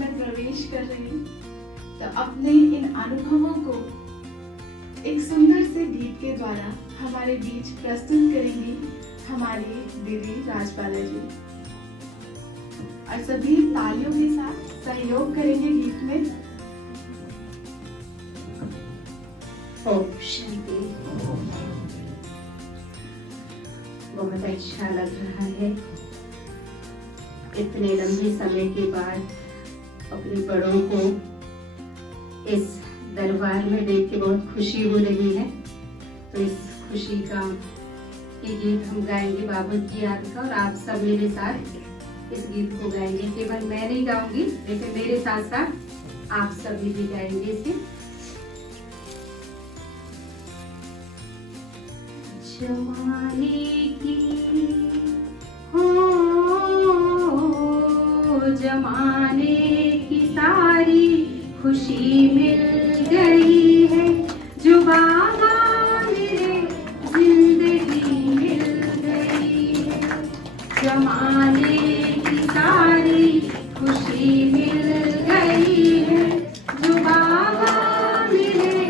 में प्रवेश कर रही हूँ, तो अपने इन अनुभवों को एक सुंदर से गीत के द्वारा हमारे बीच प्रस्तुत करेंगी हमारी दीदी राजबाला जी। और सभी तालियों के साथ सहयोग करेंगे गीत में। ओम शांति। बहुत अच्छा लग रहा है इतने लंबे समय के बाद अपने बड़ों को इस दरबार में देख के बहुत खुशी हो रही है। तो इस खुशी का ये गीत हम गाएंगे बाबा की याद का, और आप सब मेरे साथ इस गीत को गाएंगे। केवल मैं नहीं गाऊंगी, लेकिन मेरे साथ साथ आप सभी भी गाएंगे इसे। जमाने की हो जमाने की सारी खुशी मिल गई है, जो बाबा मेरे जिंदगी मिल गई है। जमाने की सारी खुशी मिल गई है, जो बाबा मेरे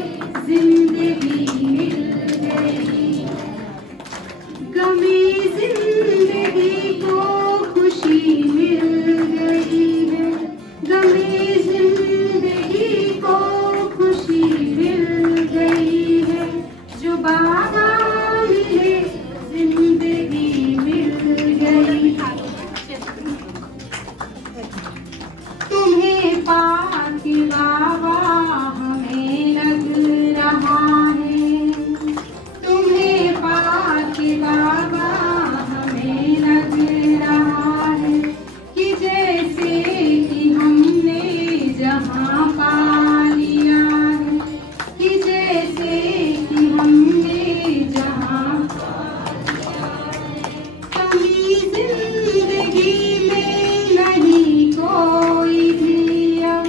जिंदगी मिल गई है। गमी जिंदगी को खुशी मिल गई है, गमी जिंदगी को खुशी मिल गई है, जो बाबा मेरे जिंदगी मिल गई। तुम्हें पाके बाबा हमें लग रहा है, तुम्हें पाके बाबा हमें लग रहा है, कि जैसे कि हमने जहाँ पा लिया है, कि जैसे कि हमने जहाँ पा लिया है। कभी जिंदगी में नहीं कोई भी अब,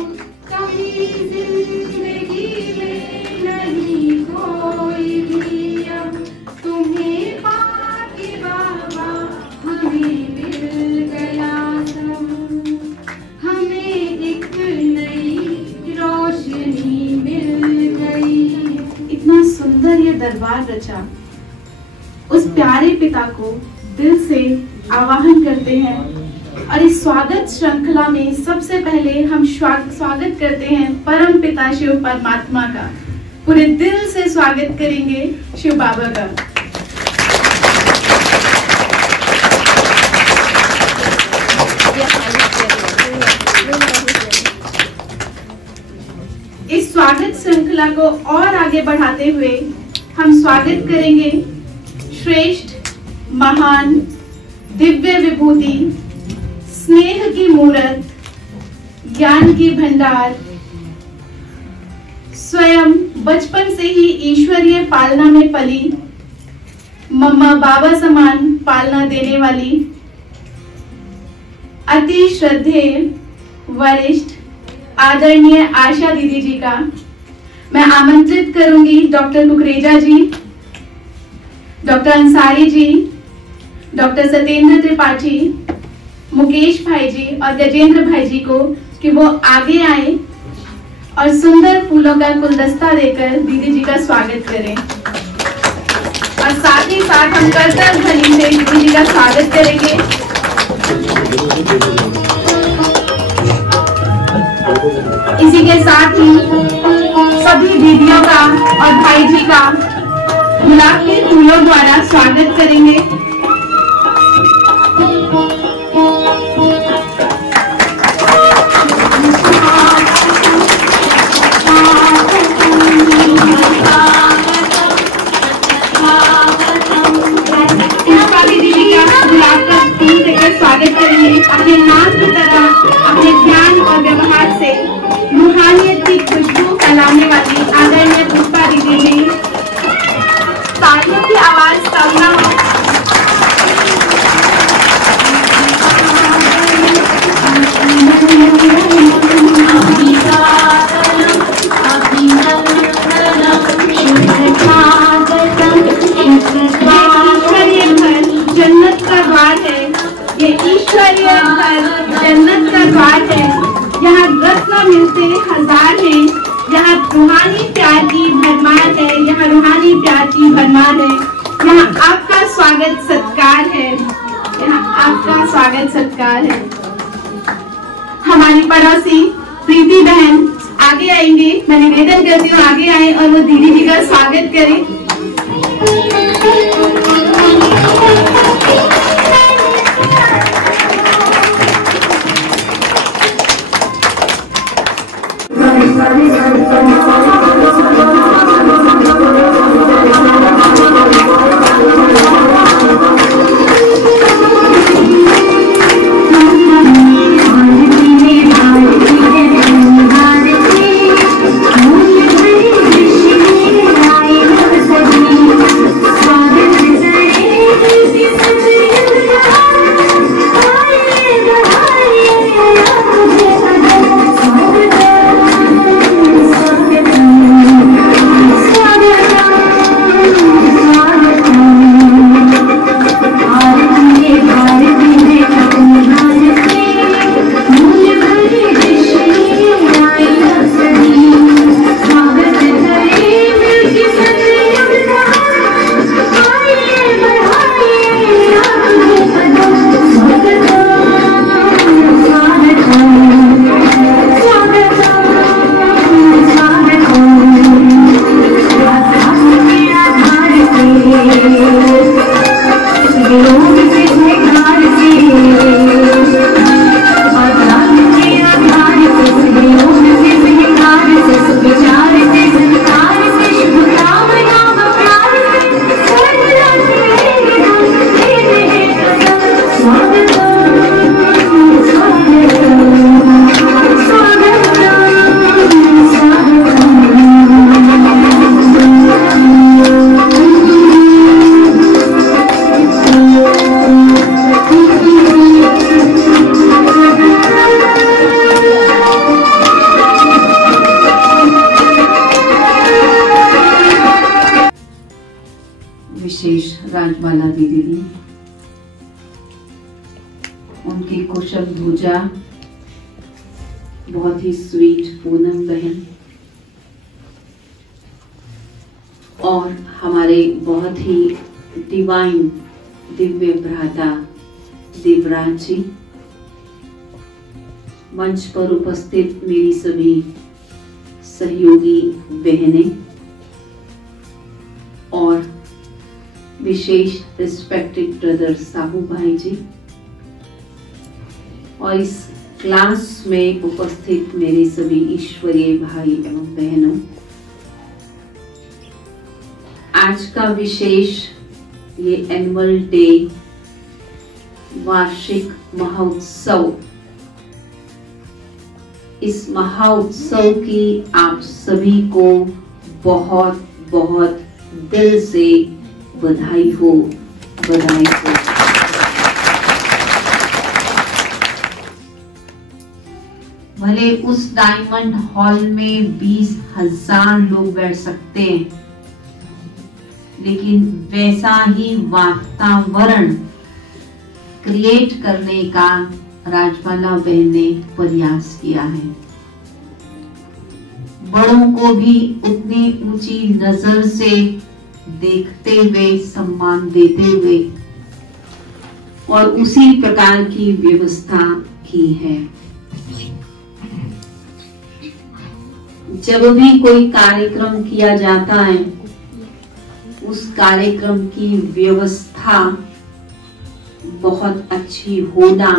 कभी जिंदगी में नहीं कोई भी अब, तुम्हें पाके बाबा हमें मिल गया सब, हमें एक नई रोशनी मिल गई। इतना सुंदर ये दरबार रचा, उस प्यारे पिता को दिल से आवाहन करते हैं। और इस स्वागत श्रृंखला में सबसे पहले हम स्वागत करते हैं परम पिता शिव परमात्मा का। पूरे दिल से स्वागत करेंगे शिव बाबा का। इस स्वागत श्रृंखला को और आगे बढ़ाते हुए हम स्वागत करेंगे श्रेष्ठ, महान, दिव्य विभूति, स्नेह की मूरत, ज्ञान की भंडार, स्वयं बचपन से ही ईश्वरीय पालना में पली, मम्मा बाबा समान पालना देने वाली, अति श्रद्धेय, वरिष्ठ, आदरणीय आशा दीदी जी का मैं आमंत्रित करूंगी डॉक्टर कुकरेजा जी, डॉक्टर अंसारी जी, डॉक्टर सत्येंद्र त्रिपाठी, मुकेश भाई जी और गजेंद्र भाई जी को कि वो आगे आए और सुंदर फूलों का गुलदस्ता देकर दीदी जी का स्वागत करें। और साथ ही साथ हम करतल ध्वनि से दीदी जी का स्वागत करेंगे। इसी के साथ ही सभी दीदियों का और भाई जी का गुलाब के फूलों द्वारा स्वागत करेंगे। स्वागत करेंगे अपने नाम की तरह अपने ज्ञान और व्यवहार से रूहानियत की खुशबू फैलाने वाली आदरणीय पुष्पा दीदी जी। तालियों की आवाज कम ना हो। जन्नत का द्वार है, ये ईश्वरीय घर जन्नत का द्वार है। यहाँ हजार हैं। यहाँ रूहानी प्यार की भरमार है, यहाँ रूहानी प्यार की भरमार है। यहाँ आपका स्वागत सत्कार है, यहाँ आपका स्वागत सत्कार है। हमारी पड़ोसी प्रीति बहन आगे आएंगे। मैं निवेदन करती हूँ आगे आए और वो दीदी जी का स्वागत करें। विशेष राजबाला दीदी, उनकी कुशल भूजा, बहुत ही स्वीट पूनम बहन और हमारे बहुत ही डिवाइन दिव्य भ्राता देवराज जी, मंच पर उपस्थित मेरी सभी सहयोगी बहनें और विशेष रिस्पेक्टेड ब्रदर साहू भाई जी और इस क्लास में उपस्थित मेरे सभी ईश्वरीय भाई एवं बहनों, आज का विशेष ये एनुअल डे वार्षिक महोत्सव, इस महोत्सव की आप सभी को बहुत बहुत दिल से बधाई हो, बधाई हो। भले उस डायमंड हॉल में 20,000 लोग बैठ सकते हैं, लेकिन वैसा ही वातावरण क्रिएट करने का राजबाला बहन ने प्रयास किया है। बड़ों को भी उतनी ऊंची नजर से देखते हुए, सम्मान देते हुए और उसी प्रकार की व्यवस्था की है। जब भी कोई कार्यक्रम किया जाता है, उस कार्यक्रम की व्यवस्था बहुत अच्छी होना,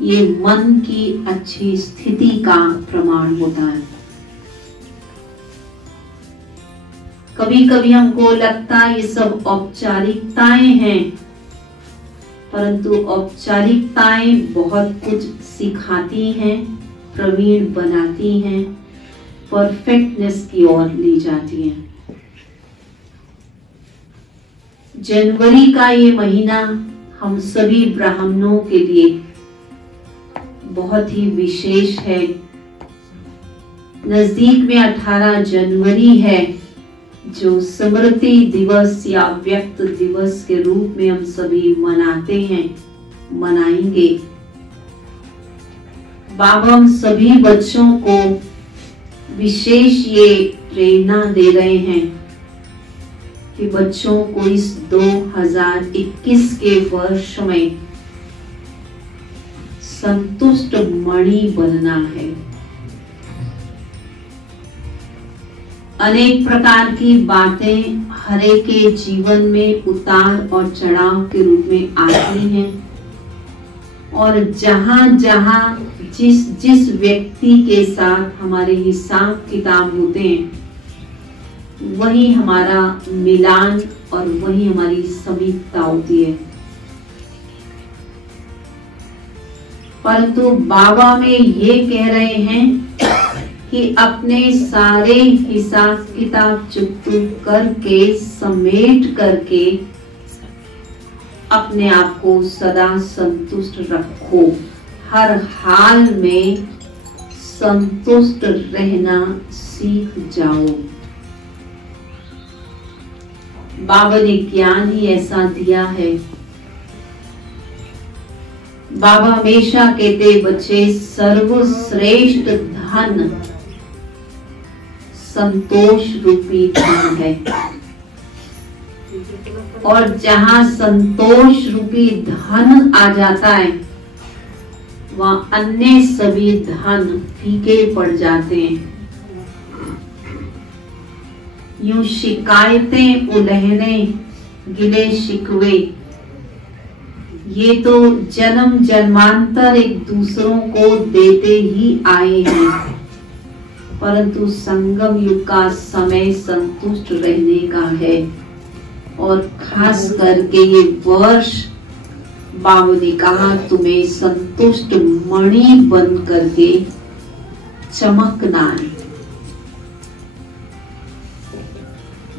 ये मन की अच्छी स्थिति का प्रमाण होता है। कभी कभी हमको लगता है ये सब औपचारिकताएं हैं, परंतु औपचारिकताएं बहुत कुछ सिखाती हैं, प्रवीण बनाती हैं, परफेक्टनेस की ओर ले जाती हैं। जनवरी का ये महीना हम सभी ब्राह्मणों के लिए बहुत ही विशेष है। नजदीक में 18 जनवरी है, जो स्मृति दिवस या व्यक्त दिवस के रूप में हम सभी मनाते हैं, मनाएंगे। बाबा हम सभी बच्चों को विशेष ये प्रेरणा दे रहे हैं कि बच्चों को इस 2021 के वर्ष में संतुष्ट मणि बनना है। अनेक प्रकार की बातें हर एक के जीवन में उतार और चढ़ाव के रूप में आती हैं और जहां जहां जिस जिस व्यक्ति के साथ हमारे हिसाब किताब होते हैं वही हमारा मिलान और वही हमारी समीपता होती है। परंतु बाबा में ये कह रहे हैं कि अपने सारे हिसाब किताब चुप करके समेट करके अपने आप को सदा संतुष्ट रखो। हर हाल में संतुष्ट रहना सीख जाओ। बाबा ने ज्ञान ही ऐसा दिया है। बाबा हमेशा कहते बच्चे सर्वश्रेष्ठ धन संतोष रूपी धन है और जहां संतोष रूपी धन आ जाता है वहां अन्य सभी धन फीके पड़ जाते हैं। यूं शिकायतें उलहने गिले शिकवे ये तो जन्म जन्मांतर एक दूसरों को देते ही आए हैं, परंतु संगम युग का समय संतुष्ट रहने का है और खास करके ये वर्ष बाबा ने कहा तुम्हें संतुष्ट मणि बन करके चमकना है।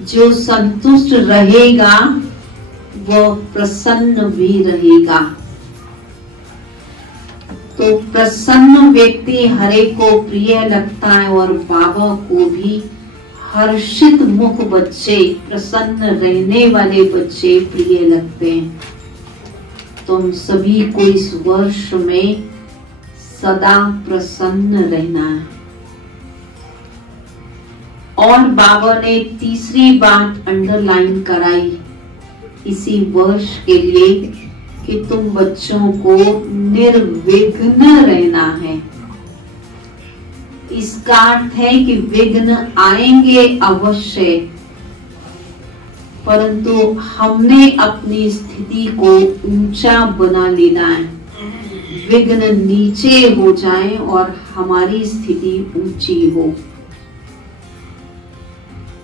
जो संतुष्ट रहेगा वह प्रसन्न भी रहेगा। तो प्रसन्न व्यक्ति हरे को प्रिय लगता है और बाबा को भी हर्षित मुख बच्चे, प्रसन्न रहने वाले बच्चे प्रिय लगते हैं। तो हम सभी को इस वर्ष में सदा प्रसन्न रहना है। और बाबा ने तीसरी बात अंडरलाइन कराई इसी वर्ष के लिए कि तुम बच्चों को निर्विघ्न रहना है। इसका अर्थ है कि विघ्न आएंगे अवश्य, परंतु हमने अपनी स्थिति को ऊंचा बना लेना है। विघ्न नीचे हो जाए और हमारी स्थिति ऊंची हो।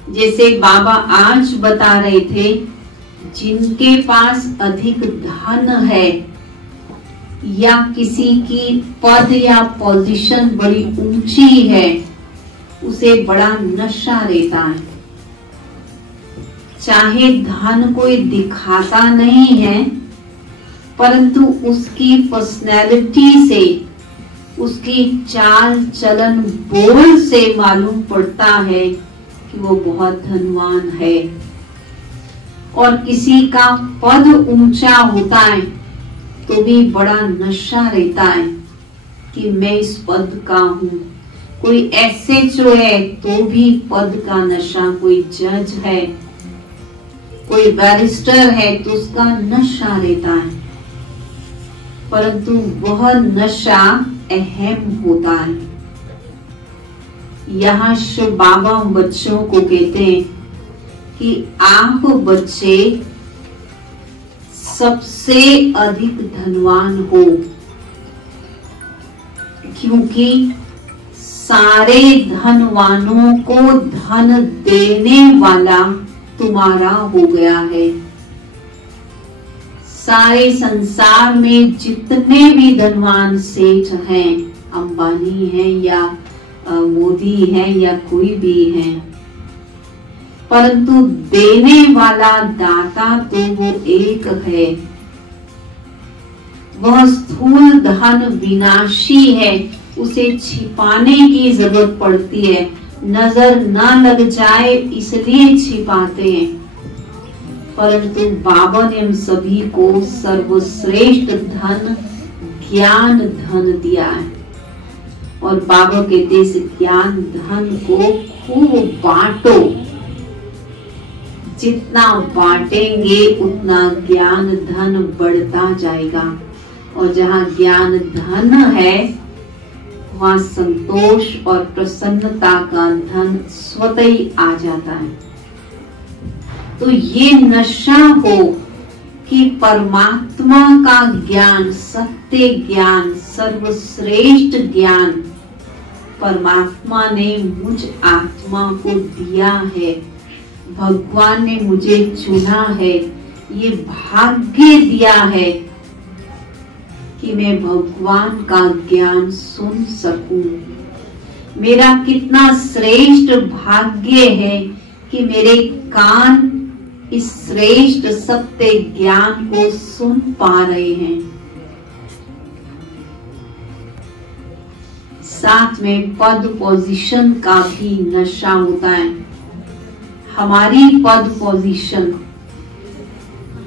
जैसे बाबा आज बता रहे थे, जिनके पास अधिक धन है या किसी की पद या पोजीशन बड़ी ऊंची है उसे बड़ा नशा रहता है। चाहे धन कोई दिखाता नहीं है, परंतु उसकी पर्सनैलिटी से, उसकी चाल चलन बोल से मालूम पड़ता है कि वो बहुत धनवान है। और किसी का पद ऊंचा होता है तो भी बड़ा नशा रहता है कि मैं इस पद का हूँ। कोई एसएचओ है तो भी पद का नशा, कोई जज है, कोई बैरिस्टर है तो उसका नशा रहता है, परंतु वह नशा अहम होता है। यहाँ शिव बाबा बच्चों को कहते हैं कि आप बच्चे सबसे अधिक धनवान हो, क्योंकि सारे धनवानों को धन देने वाला तुम्हारा हो गया है। सारे संसार में जितने भी धनवान सेठ हैं, अंबानी हैं या मोदी हैं या कोई भी है, परंतु देने वाला दाता तो वो एक है। वह स्थूल धन विनाशी है, उसे छिपाने की जरूरत पड़ती है, नजर ना लग जाए इसलिए छिपाते हैं। परंतु बाबा ने हम सभी को सर्वश्रेष्ठ धन ज्ञान धन दिया है। और बाबा कहते इस ज्ञान धन को खूब बांटो। जितना बांटेंगे उतना ज्ञान धन बढ़ता जाएगा, और जहाँ ज्ञान धन है वहाँ संतोष और प्रसन्नता का धन स्वतः ही आ जाता है। तो ये नशा हो कि परमात्मा का ज्ञान, सत्य ज्ञान, सर्वश्रेष्ठ ज्ञान परमात्मा ने मुझ आत्मा को दिया है, भगवान ने मुझे चुना है, ये भाग्य दिया है कि मैं भगवान का ज्ञान सुन सकूं। मेरा कितना श्रेष्ठ भाग्य है कि मेरे कान इस श्रेष्ठ सत्य ज्ञान को सुन पा रहे हैं। साथ में पद पोजीशन का भी नशा होता है। हमारी पद पोजीशन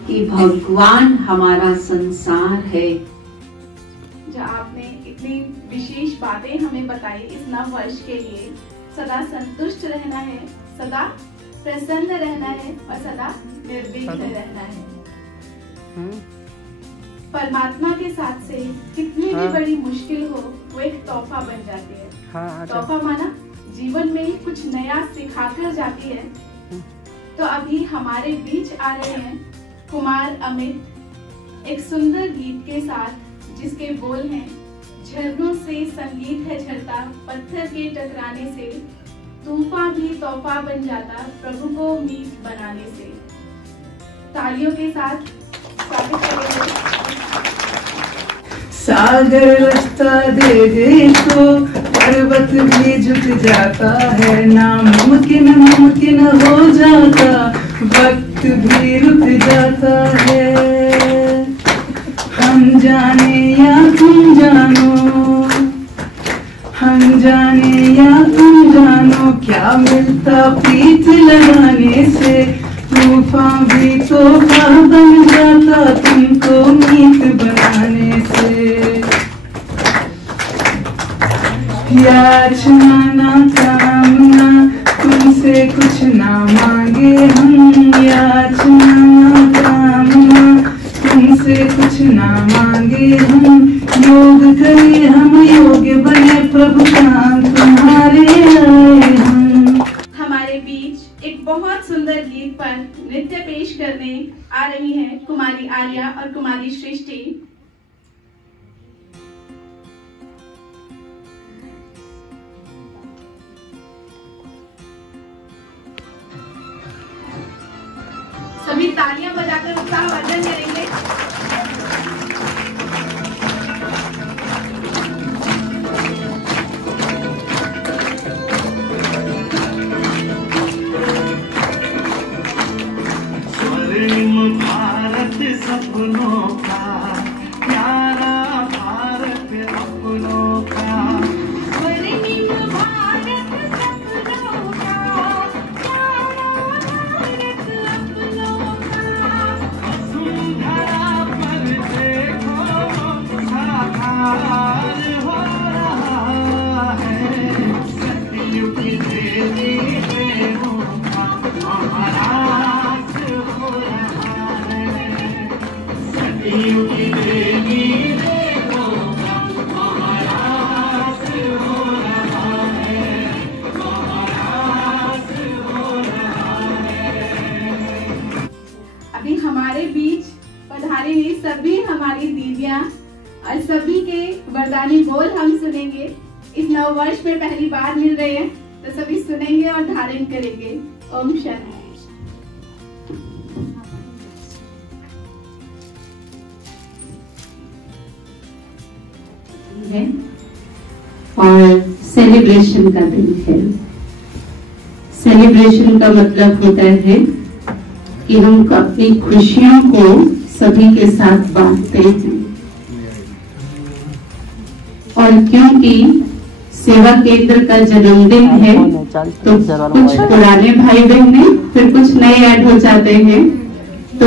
कि भगवान हमारा संसार है। जो आपने इतनी विशेष बातें हमें बताई इस नव वर्ष के लिए, सदा संतुष्ट रहना है, सदा प्रसन्न रहना है और सदा निर्विघ्न रहना है। परमात्मा के साथ से कितनी भी बड़ी मुश्किल हो वो एक तोहफा बन जाती है। तोहफा माना जीवन में कुछ नया सिखाकर जाती है। तो अभी हमारे बीच आ रहे हैं कुमार अमित एक सुंदर गीत के साथ, जिसके बोल हैं, झरनों से संगीत है झरता, पत्थर के टकराने से, तूफान भी तोहफा बन जाता, प्रभु को मीत बनाने से। तालियों के साथ स्वागत करेंगे। सागर रास्ता दे दे तो पर्वत भी झुक जाता है, नामुमकिन मुमकिन हो जाता, वक्त भी रुक जाता है। हम जाने या तुम जानो, हम जाने या तुम जानो, क्या मिलता प्रीत लगाने से, तूफान भी तोहफा बन जाता तुमको मीत बनाने से। याचना ना कामना तुमसे कुछ ना मांगे हम, याचना ना कामना तुमसे कुछ ना मांगे हम, योग करें हम योग्य बने, प्रभु काम तुम्हारे आए हम। हमारे बीच एक बहुत सुंदर गीत पर नृत्य पेश करने आ रही हैं कुमारी आर्या और कुमारी सृष्टि। सभी तालियां बजाकर उत्साहवर्धन करेंगे। सपनों का प्यारा भारत अपनों का, स्वर्णिम भारत सपनों का प्यारा भारत अपनों का, वसुंधरा पर देखो साकार हो रहा है, सतयुग देवी देवों का महाराज हो रहा है, सतयुग देवी देवों का महाराज हो रहा है, महाराज हो रहा है। अभी हमारे बीच पधारी हुई सभी हमारी दीदियां और सभी के वरदानी बोल हम सुनेंगे। इस नव वर्ष में पहली बार मिल रहे हैं तो सभी सुनेंगे और धारण करेंगे। ओम शांति। है और सेलिब्रेशन का दिन है। सेलिब्रेशन का मतलब होता है कि हम अपनी खुशियों को सभी के साथ बांटते हैं, और क्योंकि सेवा केंद्र का जन्मदिन है तो कुछ पुराने भाई बहन फिर कुछ नए ऐड हो जाते हैं, तो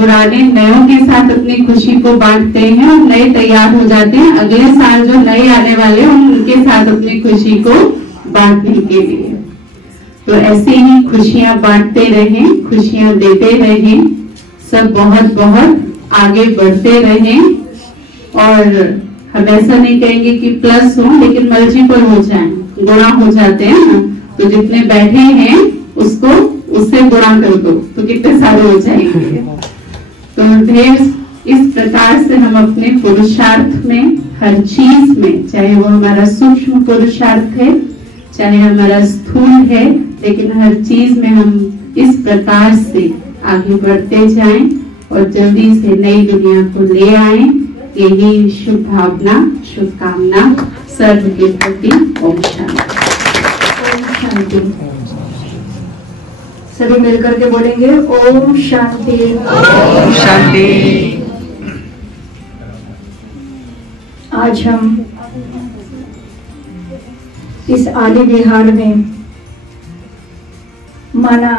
पुराने नयों के साथ अपनी खुशी को बांटते हैं और नए तैयार हो जाते हैं अगले साल जो नए आने वाले हैं उनके साथ अपनी खुशी को बांटने के लिए। तो ऐसे ही खुशियां बांटते रहें, खुशियां देते रहें, सब बहुत बहुत आगे बढ़ते रहें। और हम ऐसा नहीं कहेंगे कि प्लस हो, लेकिन मल्टीपल हो जाए, गुणा हो जाते हैं ना। तो जितने बैठे हैं उसको उससे गुणा कर दो तो कितने सारे हो जाएंगे। तो ढेर इस प्रकार से हम अपने पुरुषार्थ में, हर चीज में, चाहे वो हमारा सूक्ष्म पुरुषार्थ है, चाहे हमारा स्थूल है, लेकिन हर चीज में हम इस प्रकार से आगे बढ़ते जाएं और जल्दी से नई दुनिया को ले आएं। यही शुभ भावना, शुभकामना सर्व के प्रति। ओम शांति। सभी मिलकर के बोलेंगे ओम शांति। ओम शांति। आज हम इस आली विहार में माना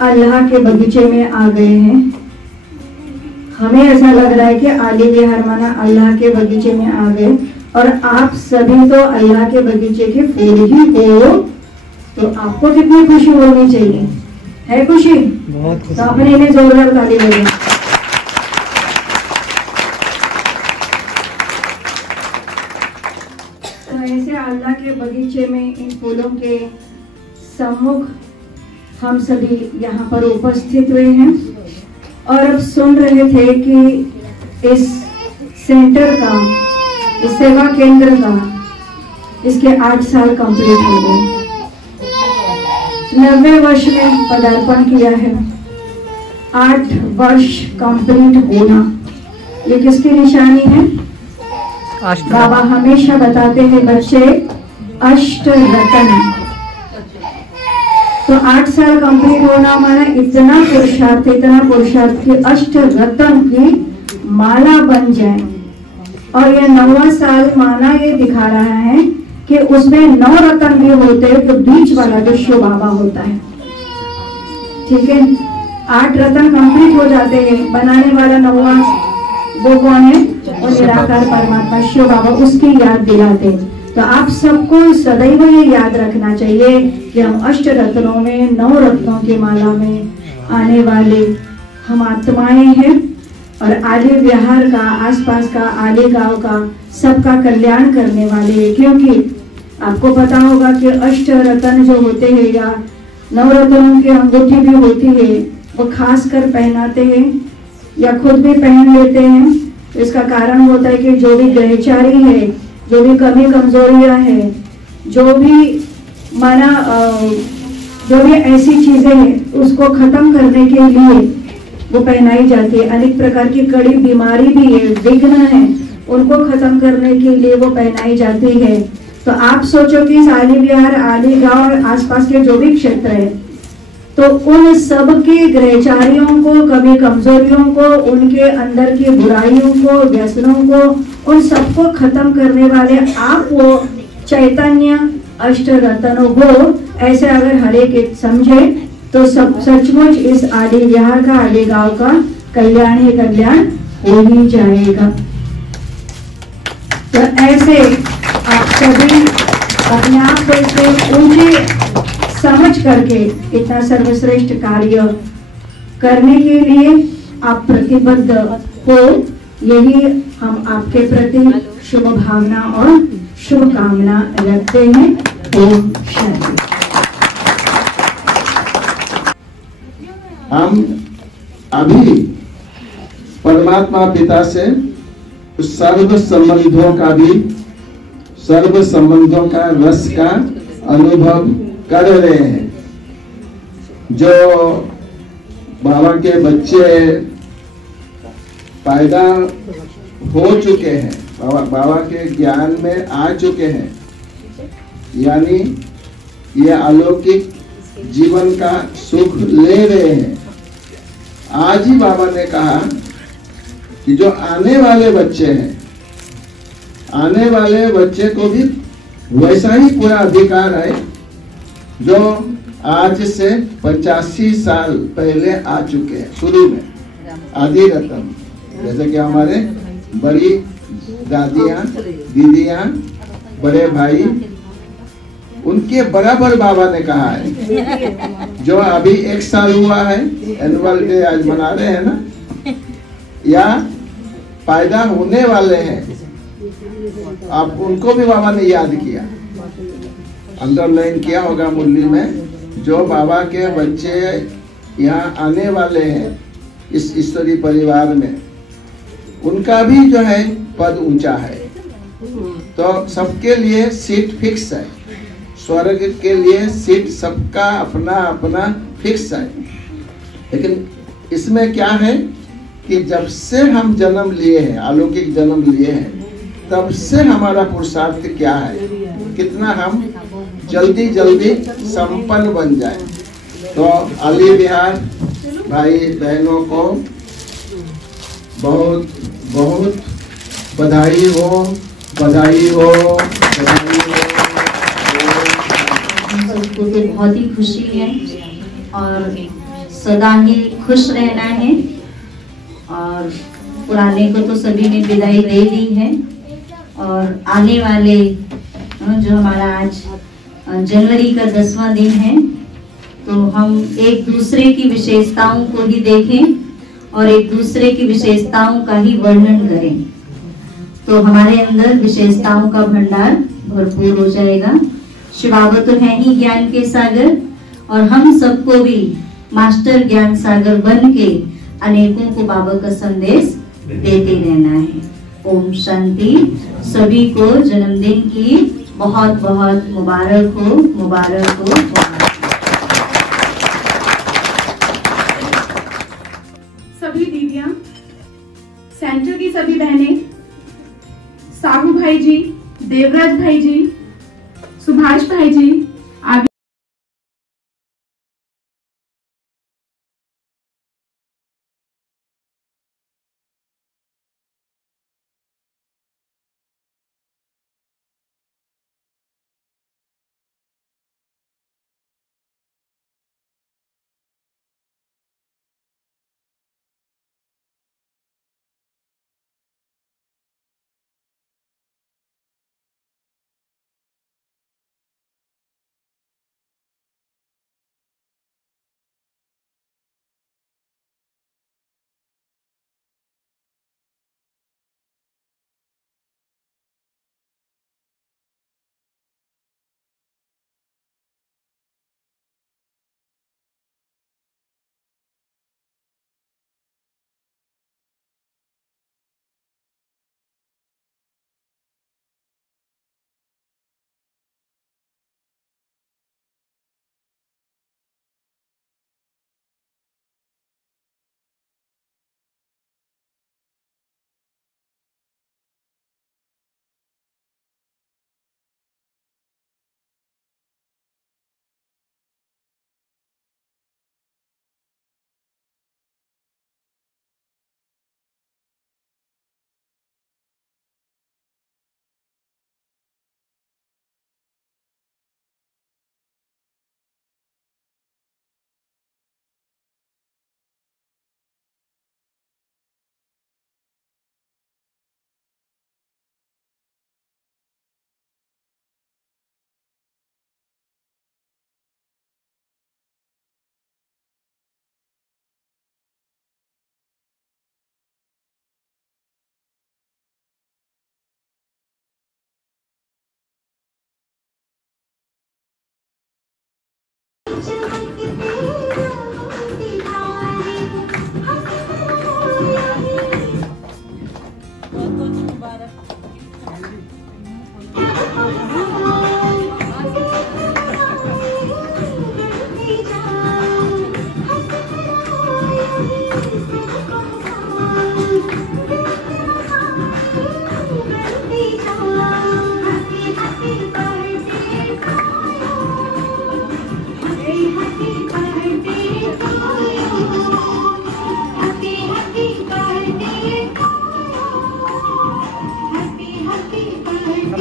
अल्लाह के बगीचे में आ गए हैं। हमें ऐसा लग रहा है कि आली विहार माना अल्लाह के बगीचे में आ गए, और आप सभी तो अल्लाह के बगीचे के फूल ही हो। तो आपको कितनी खुशी होनी चाहिए, है खुशी? बहुत खुशी। तो अपने इन्हें जोरदार ताली बजाएं। तो ऐसे अल्लाह के बगीचे में इन फूलों के सम्मुख हम सभी यहाँ पर उपस्थित हुए हैं और अब सुन रहे थे कि इस सेंटर का, इस सेवा केंद्र का, इसके 8 साल कंप्लीट हो गए। 90 वर्ष में पदार्पण किया है। 8 वर्ष कंप्लीट होना, ये किसकी निशानी है? बाबा हमेशा बताते हैं बच्चे अष्ट रतन। तो 8 साल कंप्लीट होना माना इतना पुरुषार्थ की अष्ट रतन की माला बन जाए। और ये 9वां साल माना ये दिखा रहा है कि उसमें 9 रतन भी होते हैं, तो बीच वाला जो शिव बाबा होता है, ठीक है। 8 रतन कंप्लीट हो जाते हैं, बनाने वाला 9वां वो कौन है? वो निराकार परमात्मा शिव बाबा, उसकी याद दिलाते हैं। तो आप सबको सदैव ये याद रखना चाहिए कि हम अष्ट रत्नों में, 9 रत्नों की माला में आने वाले हम आत्माएं हैं और आली विहार का, आसपास का, आली गांव का सबका कल्याण करने वाले। क्योंकि आपको पता होगा कि अष्ट रत्न जो होते हैं या 9 रत्नों की अंगूठी भी होती है, वो खास कर पहनाते हैं या खुद भी पहन लेते हैं। तो इसका कारण होता है कि जो भी ग्रहचारी है, जो भी कमी कमजोरियां है, जो भी माना जो भी ऐसी चीजें हैं उसको खत्म करने के लिए वो पहनाई जाती है। अनेक प्रकार की कड़ी बीमारी भी है, विघ्न है, उनको खत्म करने के लिए वो पहनाई जाती है। तो आप सोचो कि इस आली विहार, आली गांव और आसपास के जो भी क्षेत्र है, तो उन सब के ग्रहचारियों को, कमी कमजोरियों को, उनके अंदर की बुराइयों को, व्यसनों को, उन सबको खत्म करने वाले आप वो चैतन्य अष्ट रत्न हो। ऐसे अगर हर एक समझे तो सब सचमुच इस आली विहार का, आली गांव का कल्याण ही कल्याण हो ही जाएगा। तो ऐसे आप सभी अपने आप को इसे ऊंचे समझ करके इतना सर्वश्रेष्ठ कार्य करने के लिए आप प्रतिबद्ध हो। यही हम आपके प्रति शुभ भावना और शुभकामना रखते हैं। ओम शांति। हम अभी परमात्मा पिता से सर्व संबंधों का रस का अनुभव कर रहे हैं। जो बाबा के बच्चे पैदा हो चुके हैं, बाबा के ज्ञान में आ चुके हैं, यानी ये अलौकिक जीवन का सुख ले रहे हैं। आज ही बाबा ने कहा कि जो आने वाले बच्चे हैं, आने वाले बच्चे को भी वैसा ही पूरा अधिकार है जो आज से 85 साल पहले आ चुके हैं। शुरू में आदि रतन। जैसे कि हमारे बड़ी दादियाँ, दीदियाँ, बड़े भाई, उनके बराबर बाबा ने कहा है। जो अभी 1 साल हुआ है, एनुअल डे आज मना रहे हैं ना, या पैदा होने वाले हैं, आप उनको भी बाबा ने याद किया, अंडरलाइन किया होगा मुरली में। जो बाबा के बच्चे यहाँ आने वाले हैं इस ईश्वरी परिवार में, उनका भी जो है पद ऊंचा है। तो सबके लिए सीट फिक्स है, स्वर्ग के लिए सीट सबका अपना अपना फिक्स है। लेकिन इसमें क्या है कि जब से हम जन्म लिए हैं, अलौकिक जन्म लिए हैं, तब से हमारा पुरुषार्थ क्या है, कितना हम जल्दी जल्दी संपन्न बन जाए। तो अली बिहार भाई बहनों को बहुत बहुत बधाई हो, बधाई हो, बधाई हो। मुझे बहुत ही खुशी है और सदा ही खुश रहना है। और पुराने को तो सभी ने विदाई दे दी है, और आने वाले जो हमारा आज जनवरी का 10वां दिन है, तो हम एक दूसरे की विशेषताओं को ही देखें और एक दूसरे की विशेषताओं का ही वर्णन करें, तो हमारे अंदर विशेषताओं का भंडार भरपूर हो जाएगा। शिव बाबा तो है ही ज्ञान के सागर, और हम सबको भी मास्टर ज्ञान सागर बन के अनेकों को बाबा का संदेश देते रहना है। ओम शांति। सभी को जन्मदिन की बहुत बहुत मुबारक हो, मुबारक हो। सभी दीदियां, सेंटर की सभी बहनें, साहू भाई जी, देवराज भाई जी, सुभाष भाई जी, आगे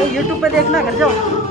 यूट्यूब पे देखना, घर जाओ।